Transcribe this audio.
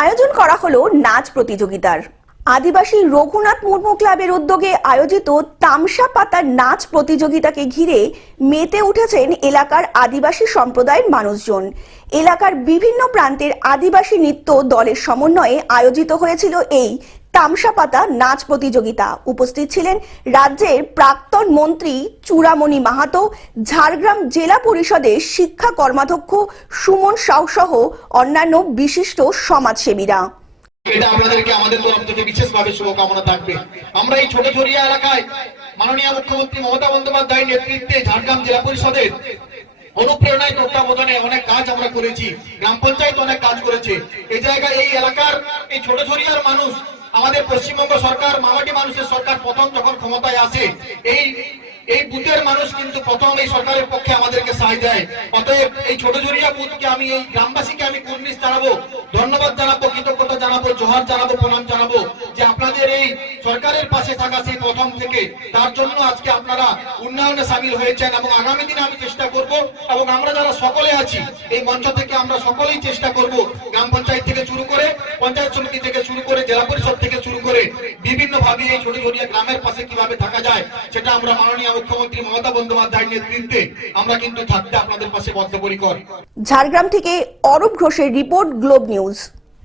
আয়োজন করা হলো নাচ প্রতিযোগিতার। আদিবাসী রঘুনাথ মুর্মু ক্লাবের উদ্যোগে আয়োজিত তামসা পাতার নাচ প্রতিযোগিতাকে ঘিরে মেতে উঠেছেন এলাকার আদিবাসী সম্প্রদায়ের মানুষজন। এলাকার বিভিন্ন প্রান্তের আদিবাসী নৃত্য দলের সমন্বয়ে আয়োজিত হয়েছিল এই তামসা পাতা নাচ প্রতিযোগিতা। উপস্থিত ছিলেন রাজ্যের প্রাক্তন মন্ত্রী চূড়ামণি মাহাতো, ঝাড়গ্রাম জেলা পরিষদের শিক্ষা কর্মাধ্যক্ষ সুমন সাউ সহ অন্যান্য বিশিষ্ট সমাজসেবীরা। এটা আপনাদেরকে আমাদের তরফ থেকে বিশেষভাবে শুভকামনা থাকবে। আমরা এই ছোট এলাকায় মাননীয় মুখ্যমন্ত্রী মমতা বন্দ্যোপাধ্যায়ের নেতৃত্বে ঝাড়গ্রাম জেলা পরিষদের অনুপ্রেরণায় তত্ত্বাবধানে অনেক কাজ আমরা করেছি। গ্রাম পঞ্চায়েত অনেক কাজ করেছে। এই জায়গায়, এই এলাকার এই ছোট ছড়িয়ার মানুষ আমাদের পশ্চিমবঙ্গ সরকার মামাটি মানুষের সরকার প্রথম যখন ক্ষমতায় আসে, এই এই বুথের মানুষ কিন্তু প্রথম এই সরকারের পক্ষে আমাদেরকে সাহায্য দেয়। অতএব এই ছোট জরিয়া বুথকে আমি, এই গ্রামবাসীকে আমি কুর্নিশ জানাব। ধন্যবাদ জানাব। কৃতজ্ঞতা জানাব, জোহার জানাব, প্রণাম জানাব যে আপনাদের এই সরকারের পাশে থাকা সেই প্রথম থেকে, তার জন্য আজকে আপনারা উন্নয়নে সামিল হয়েছেন এবং আগামী দিনে আমি চেষ্টা করব এবং আমরা যারা সকলে আছি, এই মঞ্চ থেকে আমরা সকলেই চেষ্টা করব গ্রাম পঞ্চায়েত থেকে শুরু করে, পঞ্চায়েত সমিতি থেকে শুরু করে, জেলা পরিষদ থেকে শুরু করে বিভিন্ন ভাবে এই ছোট ছোট গ্রামের পাশে কীভাবে থাকা যায়, সেটা আমরা মাননীয় মুখ্যমন্ত্রী মমতা বন্দ্যোপাধ্যায়ের নেতৃত্বে আমরা কিন্তু থাকতে আপনাদের পাশে বদ্ধপরিকর। ঝাড়গ্রাম থেকে অরূপ ঘোষের রিপোর্ট গ্লোব নিউজ।